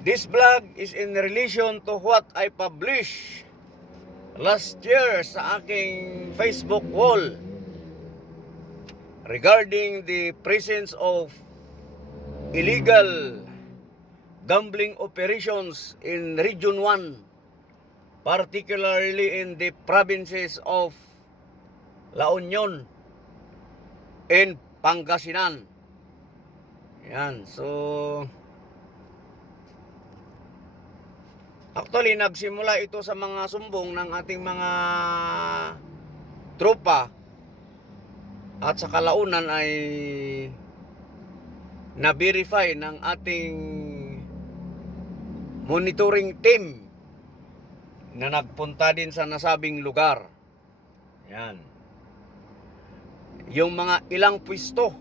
This vlog is in relation to what I published last year sa aking Facebook wall regarding the presence of illegal gambling operations in Region 1, particularly in the provinces of La Union and Pangasinan. Yan, so actually, nagsimula ito sa mga sumbong ng ating mga tropa at sa kalaunan ay na-verify ng ating monitoring team na nagpunta din sa nasabing lugar. Yan. Yung mga ilang pwesto.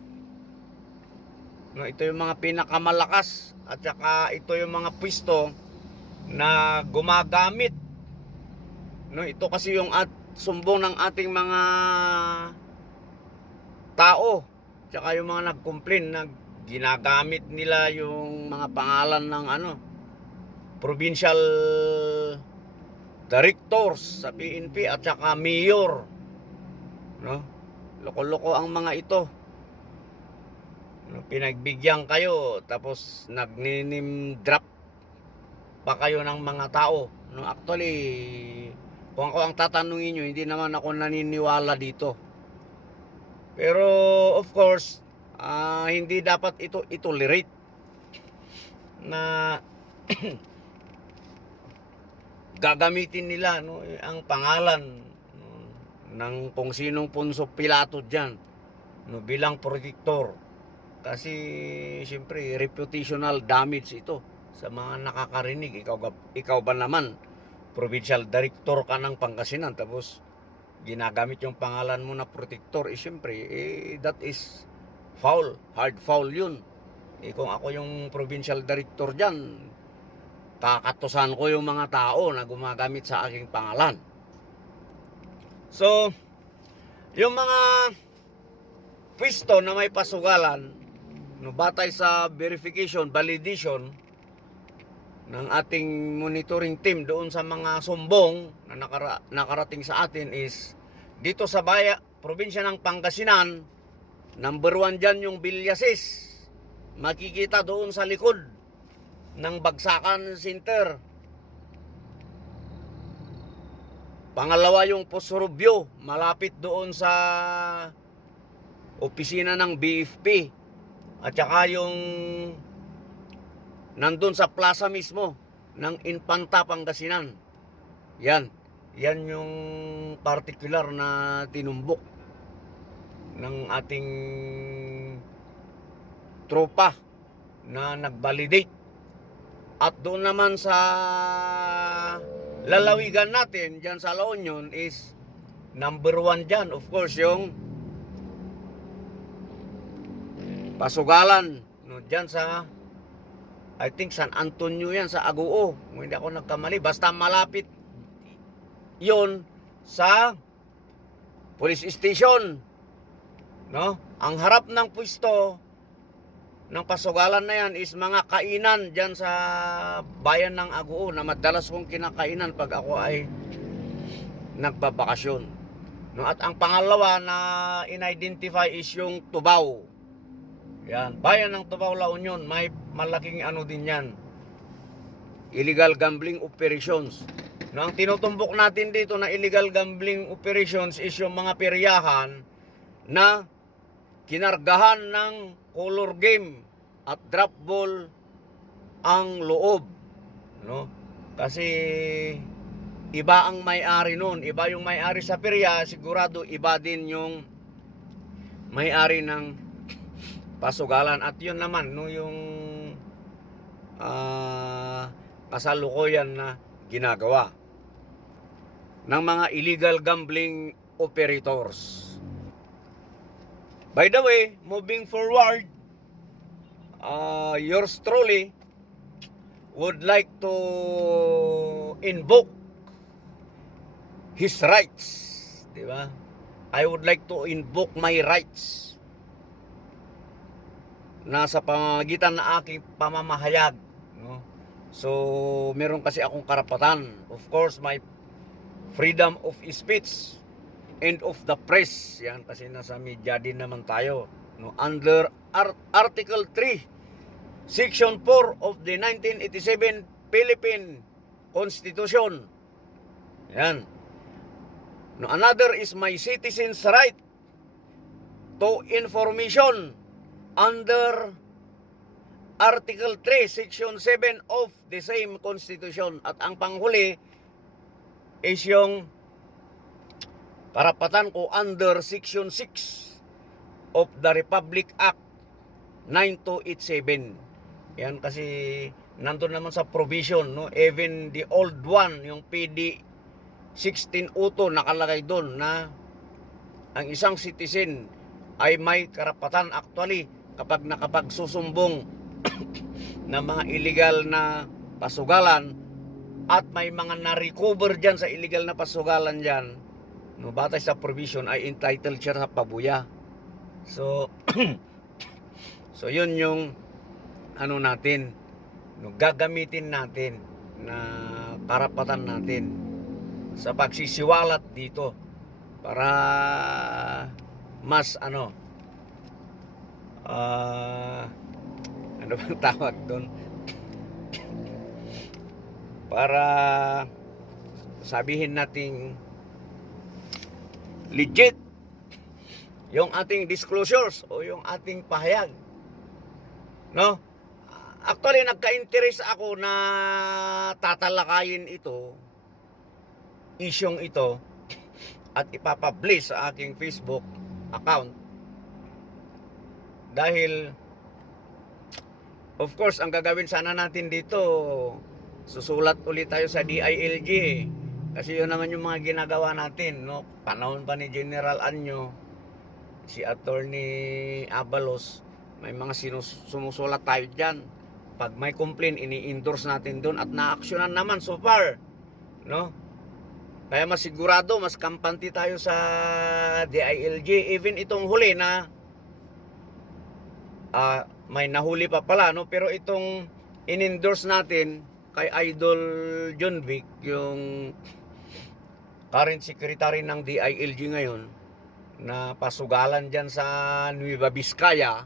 No, ito yung mga pinakamalakas at saka ito yung mga pwesto na gumagamit. No, ito kasi yung sumbong ng ating mga tao, tsaka yung mga nag-complain na ginagamit nila yung mga pangalan ng provincial directors sa PNP at saka mayor. No? Loko-loko ang mga ito. No, pinagbigyan kayo tapos nag-name drop pa kayo ng mga tao. No, actually, kung ako ang tatanungin nyo, hindi naman ako naniniwala dito. Pero of course, hindi dapat ito itolerate na gagamitin nila ang pangalan ng kung sinong Poncio Pilato dyan bilang protector. Kasi siyempre reputational damage ito sa mga nakakarinig. Ikaw ba naman, provincial director ka ng Pangasinan, tapos ginagamit yung pangalan mo na protector, siyempre, that is foul, hard foul yun. Kung ako yung provincial director dyan, kakatusan ko yung mga tao na gumagamit sa aking pangalan. So, yung mga pwesto na may pasugalan, batay sa verification, validation ng ating monitoring team doon sa mga sumbong na nakarating sa atin is dito sa probinsya ng Pangasinan, number 1 dyan yung Villasis. Makikita doon sa likod ng Bagsakan Center. Pangalawa yung Posurubyo, malapit doon sa opisina ng BFP. At saka yung nandun sa plaza mismo ng Infanta, Pangasinan. Yan yung particular na tinumbok ng ating tropa na nag-validate. At doon naman sa lalawigan natin dyan sa La Union is number 1 dyan, of course, yung pasugalan dyan sa, I think San Antonio yan, sa Aguo, kung hindi ako nagkamali. Basta malapit yon sa police station, no? Ang harap ng pwesto ng pasugalan na yan is mga kainan dyan sa bayan ng Aguo na madalas kong kinakainan pag ako ay nagbabakasyon. No? At ang pangalawa na in-identify is yung Tubao. Yan, bayan ng Tubao, La Union, may malaking din yan, illegal gambling operations. No, ang tinutumbok natin dito na illegal gambling operations is yung mga peryahan na kinargahan ng color game at drop ball ang loob, no? Kasi iba ang may-ari noon, iba yung may-ari sa perya, sigurado iba din yung may-ari ng pasugalan. At yun naman yung kasalukuyan na ginagawa ng mga illegal gambling operators. By the way, moving forward, yours truly would like to invoke his rights, di ba? I would like to invoke my rights na sa pamamagitan ng aking pamamahayag, no? So, meron kasi akong karapatan. Of course, my freedom of speech and of the press. Yan, kasi nasa media din naman tayo. No, under Article 3, Section 4 of the 1987 Philippine Constitution. Yan. No, another is my citizens' right to information under Article 3, Section 7 of the same Constitution. At ang panghuli is yung karapatan ko under Section 6 of the Republic Act 9287. Yan kasi nandun naman sa provision, no? Even the old one, yung PD 1602, nakalagay doon na ang isang citizen ay may karapatan actually kapag nakapagsusumbong ng mga illegal na pasugalan at may mga na-recover dyan sa illegal na pasugalan dyan, no, batay sa provision ay entitled siya sa pabuya. So, so yun yung ano natin, no, gagamitin natin na karapatan natin sa pagsisiwalat dito para mas ano bang tawag doon, para sabihin nating legit yung ating disclosures o yung ating pahayag, no? Actually, nagka-interest ako na tatalakayin ito, isyong ito, at ipapublish sa aking Facebook account dahil of course, ang gagawin sana natin dito, susulat ulit tayo sa DILG. Kasi yun naman yung mga ginagawa natin, no? Panahon pa ni General Anyo, si Attorney Abalos, may mga sumusulat tayo dyan. Pag may complaint, ini-endorse natin doon at na-actionan naman so far, no? Kaya mas sigurado, mas kampante tayo sa DILG. Even itong huli na may nahuli pa pala, no? Pero itong in-endorse natin kay Idol John Vic, yung current secretary ng DILG ngayon, na pasugalan dyan sa Nueva Vizcaya,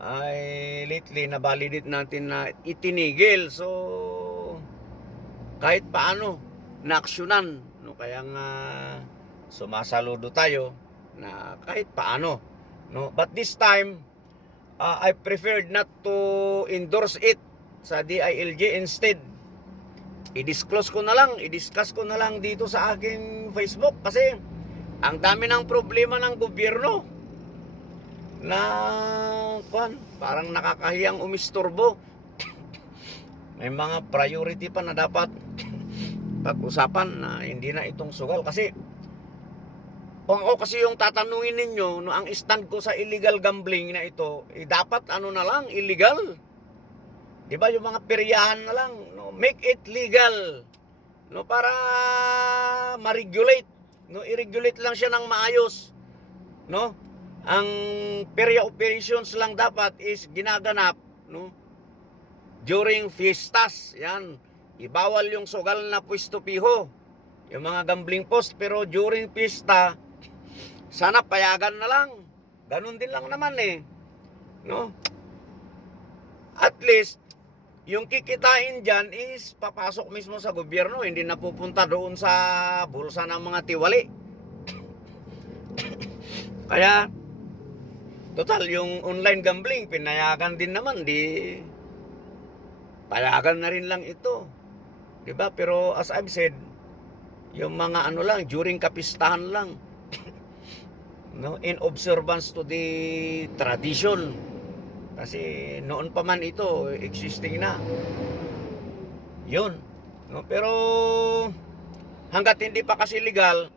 ay lately na-validate natin na itinigil. So, kahit paano, na-aksyonan, no? Kaya nga, sumasaludo tayo na kahit paano, no? But this time, I preferred not to endorse it sa DILG. Instead, i-discuss ko na lang dito sa aking Facebook kasi ang dami ng problema ng gobyerno na parang nakakahiyang umisturbo. May mga priority pa na dapat pag-usapan na hindi na itong sugal. Kasi kung ako kasi yung tatanungin ninyo, no, ang stand ko sa illegal gambling na ito, dapat ano na lang, illegal. Diba, yung mga peryahan na lang, no, make it legal, no, para ma-regulate, no, i-regulate lang siya ng maayos, no. Ang perya operations lang dapat is ginaganap, no, during fiestas. Yan, ibawal yung sugal na pwesto piho, yung mga gambling post, pero during fiesta, sana payagan na lang. Ganun din lang naman no? At least yung kikitain dyan is papasok mismo sa gobyerno, hindi napupunta doon sa bulsa ng mga tiwali. Kaya total, yung online gambling pinayagan din naman, di payagan na rin lang ito, diba? Pero as I've said, yung mga ano lang, during kapistahan lang, no, in observance to the tradition. Kasi noon pa man ito existing na. Yun, no, pero hangga't hindi pa kasi legal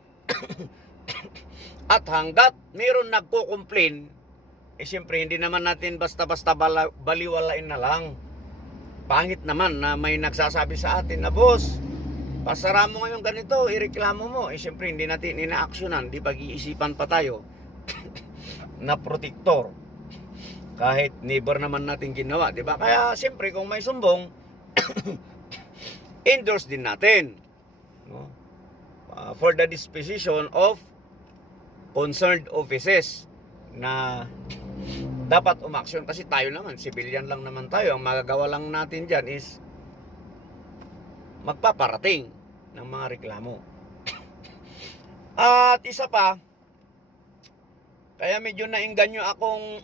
at hangga't mayroon nagko-complain, siyempre hindi naman natin basta-basta baliwalain na lang. Pangit naman na may nagsasabi sa atin na, boss, pasara mo ngayon ganito, ireklamo mo. Siyempre hindi natin ina-actionan, di pag-iisipan pa tayo na protektor. Kahit never naman natin ginawa, di ba? Kaya siyempre kung may sumbong, endorse din natin, no? For the disposition of concerned offices na dapat umaksyon, kasi tayo naman, civilian lang naman tayo. Ang magagawa lang natin dyan is magpaparating ng mga reklamo. At isa pa, kaya medyo nainganyo akong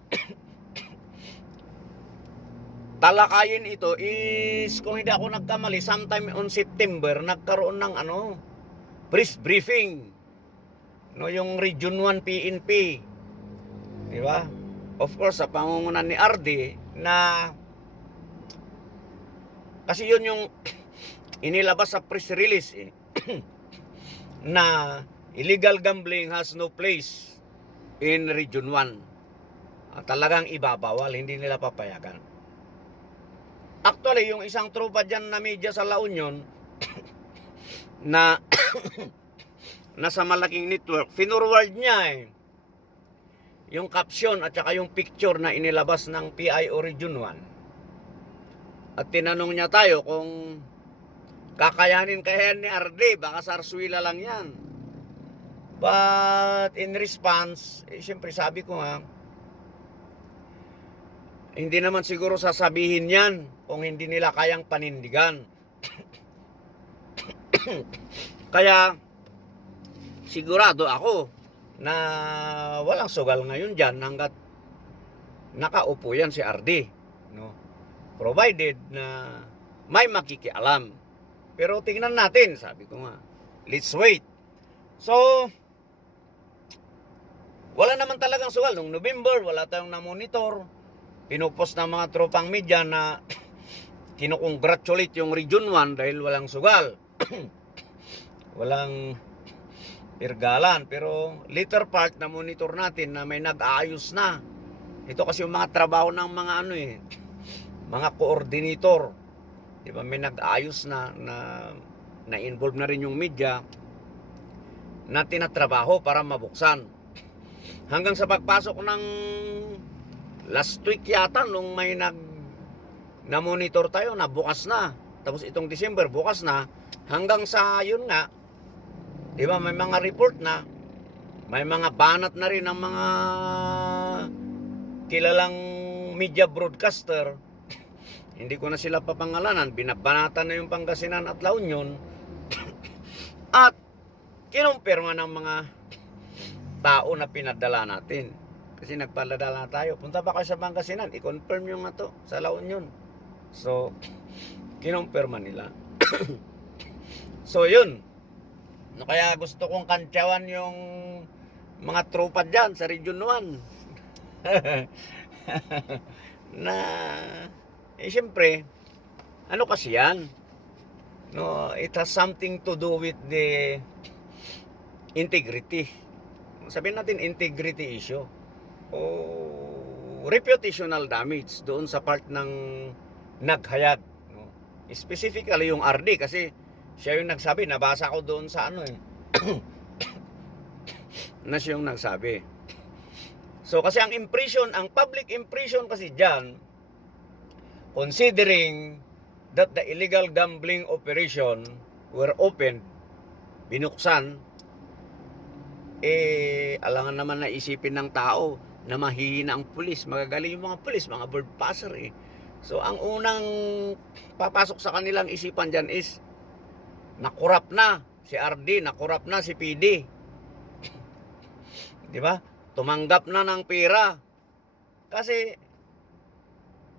talakayin ito is, kung hindi ako nagkamali, sometime on September, nagkaroon ng press briefing, no, yung Region 1 PNP, di ba? Of course, sa pangungunan ni RD, na kasi yun yung inilabas sa press release, na illegal gambling has no place in Region 1. Talagang ibabawal, hindi nila papayagan. Actually, yung isang tropa dyan na media sa La Union na nasa malaking network, finurward niya yung caption at saka yung picture na inilabas ng PIO Region 1. At tinanong niya tayo kung kakayanin kaya ni RD, baka sarswila lang yan. But in response, siyempre sabi ko nga, hindi naman siguro sasabihin yan kung hindi nila kayang panindigan. Kaya sigurado ako na walang sugal ngayon dyan hanggat nakaupo yan si RD, no? Provided na may makikialam. Pero tingnan natin, sabi ko nga, let's wait. So, wala naman talagang sugal. Nung November, wala tayong na-monitor. Pinupost ng mga tropang media na kinukongratulate yung Region 1 dahil walang sugal. Walang irgalan. Pero later part na monitor natin na may nag-aayos na. Ito kasi yung mga trabaho ng mga mga coordinator. Diba, may nag-aayos na involve na rin yung media na tinatrabaho para mabuksan. Hanggang sa pagpasok ng last week yata, nung may na-monitor tayo na bukas na. Tapos itong December, bukas na. Hanggang sa yun nga, di ba, may mga report na, may mga banat na rin ng mga kilalang media broadcaster. Hindi ko na sila papangalanan. Binabanatan na yung Pangasinan at La Union. At kinumpirma ng mga tao na pinadala natin. Kasi nagpaladala tayo. Punta ba kayo sa Pangasinan? I-confirm nyo nga to sa La Union. So, kinumpirma nila. So, yun. No, kaya gusto kong kantyawan yung mga tropa dyan sa Region 1. Na, siyempre, ano kasi yan? No, it has something to do with the integrity. Sabihin natin integrity issue. O reputational damage doon sa part ng naghayag, no? Specifically yung RD, kasi siya yung nagsabi, nabasa ko doon sa na siya yung nagsabi. So kasi ang impression, ang public impression kasi dyan, considering that the illegal gambling operation were opened, binuksan, alangan naman na isipin ng tao na mahihina ang pulis. Magagaling yung mga pulis, mga bird passer So ang unang papasok sa kanilang isipan dyan is nakurap na si RD, nakurap na si PD. Di ba? Tumanggap na ng pera. Kasi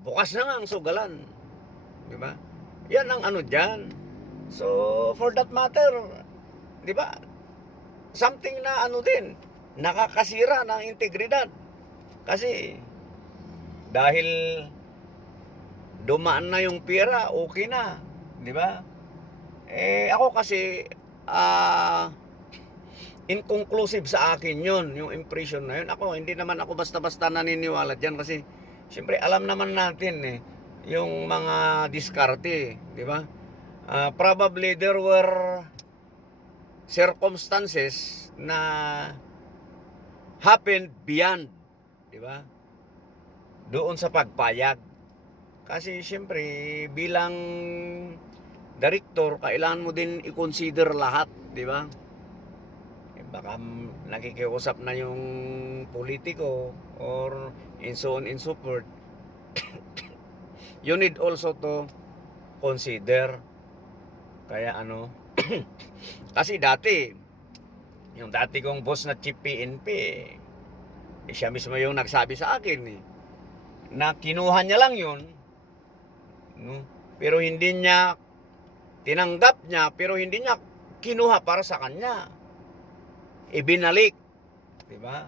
bukas na nga ang sugalan. Di ba? Yan ang dyan. So for that matter, di ba? Something na din, nakakasira ng integridad. Kasi dahil dumaan na yung pera, okay na, di ba? Ako kasi inconclusive sa akin yun, yung impression na yun. Hindi naman ako basta-basta naniniwala dyan kasi siyempre alam naman natin yung mga diskarte, di ba? Probably there were circumstances na happened beyond, di ba? Doon sa pagpayag. Kasi siyempre bilang director, kailangan mo din i-consider lahat, di ba? Baka nakikiusap na yung politiko or and so on and so forth. You need also to consider. Kaya ano, kasi dati, yung dati kong boss na chief PNP, siya mismo yung nagsabi sa akin na kinuha niya lang yun, no? Pero hindi niya tinanggap niya, pero hindi niya kinuha para sa kanya. Ibinalik, di ba?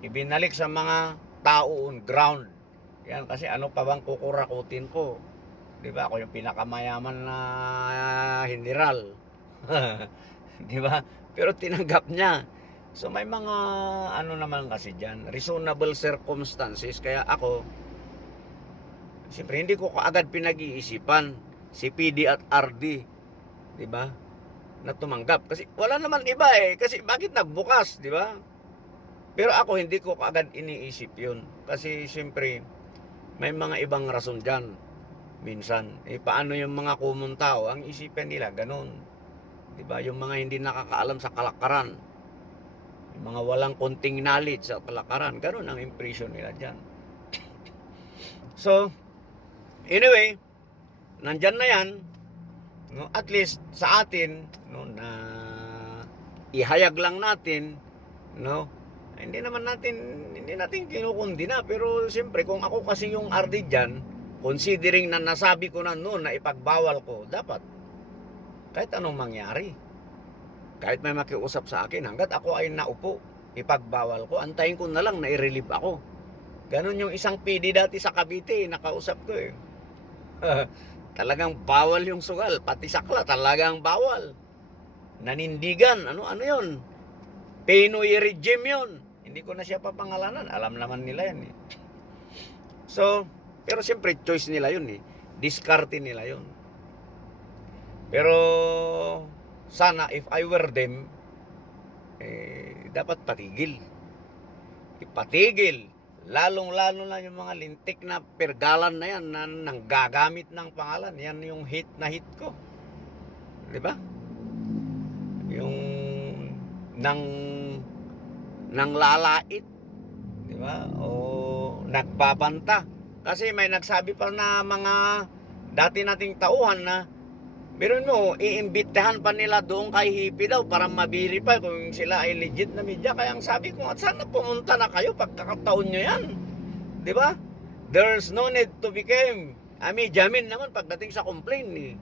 Ibinalik sa mga tao on ground. Yan, kasi ano pa bang kukurakutin ko? Di ba? Ako yung pinakamayaman na general. Di ba? Pero tinanggap niya. So may mga ano naman kasi diyan, reasonable circumstances, kaya ako siyempre hindi ko kaagad pinag-iisipan si PD at RD, di ba? Na tumanggap kasi wala naman iba kasi bakit nagbukas, di ba? Pero ako hindi ko kaagad iniisip 'yun kasi siyempre may mga ibang rason diyan. Minsan, paano yung mga common tao ang isipin nila ganun, di ba? Yung mga hindi nakakaalam sa kalakaran, yung mga walang konting knowledge sa kalakaran, ganun ang impression nila diyan. So anyway, nandyan na yan, no? At least sa atin, no, na ihayag lang natin, no? Hindi natin kinukundina, pero siyempre kung ako kasi yung RD dyan, considering na nasabi ko na noon na ipagbawal ko, dapat kahit anong mangyari, kahit may makiusap sa akin, hanggat ako ay naupo, ipagbawal ko, antayin ko na lang na i-relieve ako. Ganon yung isang PD dati sa Cavite, nakausap ko Talagang bawal yung sugal, pati sakla, talagang bawal. Nanindigan, ano yun? Pinoy regime yun. Hindi ko na siya papangalanan, alam naman nila yan So, pero siyempre choice nila yun diskarte nila yun. Pero sana if I were them, dapat patigil. Ipatigil. Lalong-lalo na yung mga lintik na pergalan na yan na nanggagamit ng pangalan. Yan yung hit na hit ko. Di ba? Yung nang lalait. Di ba? O nagbabanta. Kasi may nagsabi pa na mga dati nating tauhan na meron mo, iimbitahan pa nila doon kay Hippie daw para ma-verify kung sila ay legit na media. Kaya ang sabi ko, at sana pumunta na kayo pagkakataon nyo yan. Di ba? There's no need to become jamin naman pagdating sa complaint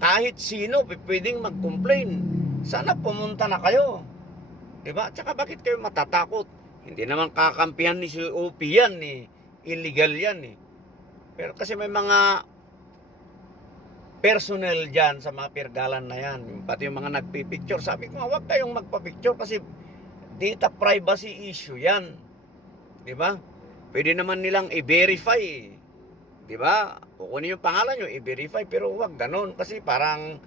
Kahit sino pwedeng mag-complain. Sana pumunta na kayo. Di ba? Tsaka bakit kayo matatakot? Hindi naman kakampihan ni si OP yan illegal yan Pero kasi may mga personnel dyan sa mga pergalan na yan, pati yung mga nagpipicture, sabi ko, huwag kayong magpa-picture kasi data privacy issue yan. Di ba? Pwede naman nilang i-verify. Di ba? Kukunin yung pangalan nyo, i-verify, pero huwag ganon kasi parang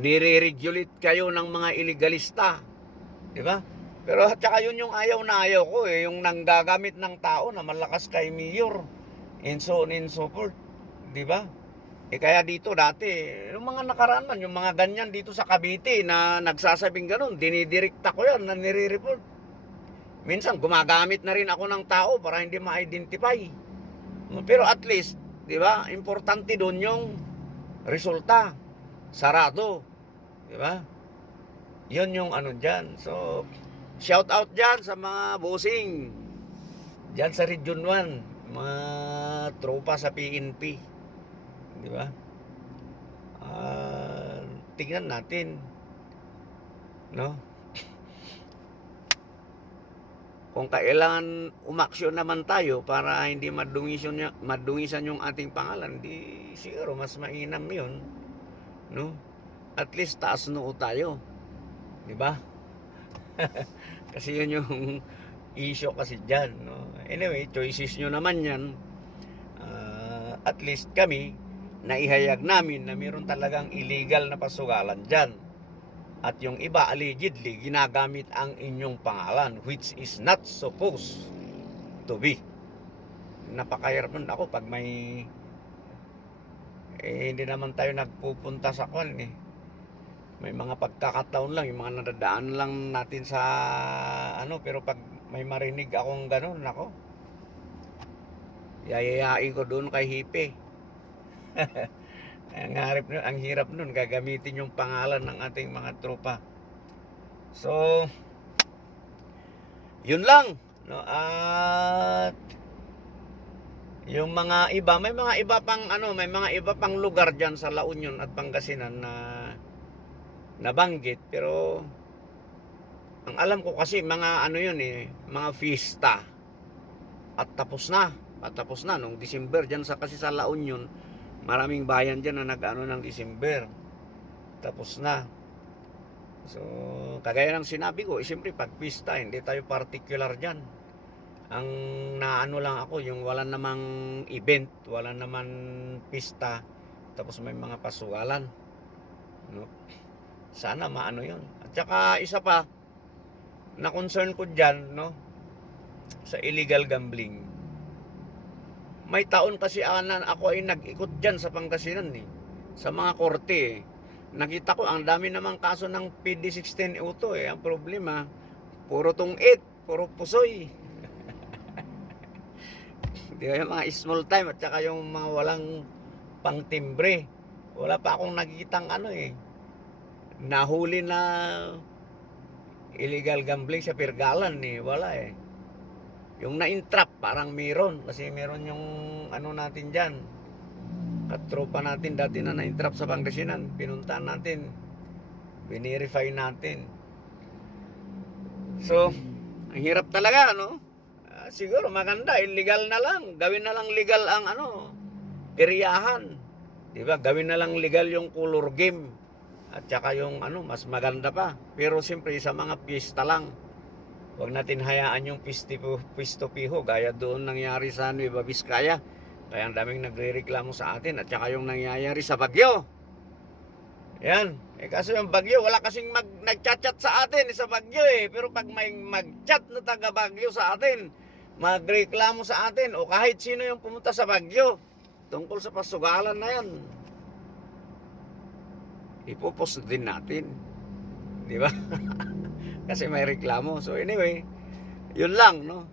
nire-regulate kayo ng mga illegalista. Di ba? Pero at saka yun yung ayaw na ayaw ko yung nanggagamit ng tao na malakas kay mayor and so on and so forth. Di ba? Kaya dito dati, yung mga nakaraan man, yung mga ganyan dito sa Cavite na nagsasabing ganun, dinidirekta ko yan na nire-report. Minsan gumagamit na rin ako ng tao para hindi ma-identify. Pero at least, di ba? Importante doon yung resulta. Sarado. Di ba? Yun yung ano dyan. So, shout out dyan sa mga bossing dyan sa Region 1, mga tropa sa PNP, di ba? Tingnan natin, no? Kung kailangan umaksyon naman tayo para hindi madungisan yung ating pangalan, di siguro mas mainam yun, no? At least taas noo tayo, di ba? Kasi yun yung issue kasi dyan, no? Anyway, choices nyo naman yan. At least kami naihayag namin na meron talagang illegal na pasugalan dyan. At yung iba allegedly ginagamit ang inyong pangalan which is not supposed to be. napakahirap nun. Ako pag may hindi naman tayo nagpupunta sa kwan eh. May mga pagkakataon lang, yung mga nadadaan lang natin sa ano, pero pag may marinig akong ganun, nako, yayayain ko doon kay Hipe. Ang hirap nun, gagamitin yung pangalan ng ating mga tropa. So, yun lang, no? At yung mga iba, may mga iba pang lugar diyan sa La Union at Pangasinan na nabanggit, pero ang alam ko kasi mga ano yun eh, mga fiesta. At tapos na nung December diyan kasi sa La Union, maraming bayan diyan na nag-ano ng December. Tapos na. So, kagaya ng sinabi ko, siyempre pag pista, hindi tayo particular diyan. Ang naano lang ako, yung wala namang event, wala naman pista, tapos may mga pasugalan, no? Sana maano yun. At saka isa pa na concern ko dyan, no, sa illegal gambling, may taon kasi ako ay nag-ikot dyan sa Pangasinan eh, sa mga korte eh. Nakita ko ang dami namang kaso ng PD16 auto eh. Ang problema, puro tungit, puro pusoy. Di ba, yung mga small time at saka yung mga walang pangtimbre. Wala pa akong nakikitang ano eh, nahuli na illegal gambling sa Pirgalan eh. Wala eh. Yung na-entrap parang meron, kasi meron yung ano natin dyan, katropa natin dati na na-entrap sa Pangasinan. Pinuntahan natin, binirify natin. So, ang hirap talaga, no? Siguro maganda, illegal na lang. Gawin na lang legal ang ano, peryahan. Diba? Gawin na lang legal yung color game. At saka yung ano, mas maganda pa. Pero siyempre sa mga pista lang. Huwag natin hayaan yung pisto-piho. Gaya doon nangyari sa Nueva Vizcaya. Kaya ang daming nagre-reklamo sa atin. At saka yung nangyayari sa Baguio. Yan. Eh kaso yung Baguio, wala kasing nagchat-chat sa atin sa Baguio eh. Pero pag may mag-chat na taga Baguio sa atin, magreklamo sa atin, o kahit sino yung pumunta sa Baguio tungkol sa pasugalan na yan, ipopost din natin, di ba? Kasi may reklamo. So anyway, yun lang, no?